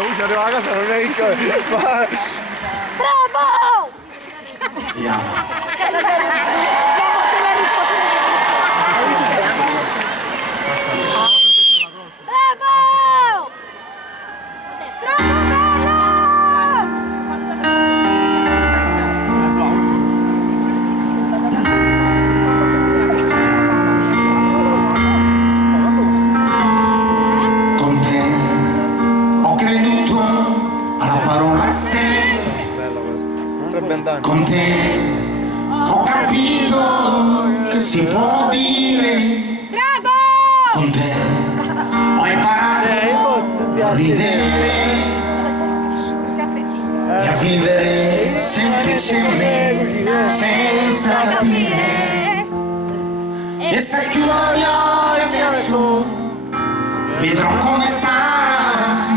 minchia, poi ci arriva a casa non è che... Bravo! Bravo! Troppo bello! Con te ho creduto alla parola se. Bella questa. 3 vent'anni. Con te ho capito che si può dire. Bravo! Con te ho imparato a ridere e a vivere semplicemente senza capire. E se chiudo gli occhi adesso vedrò come sarà.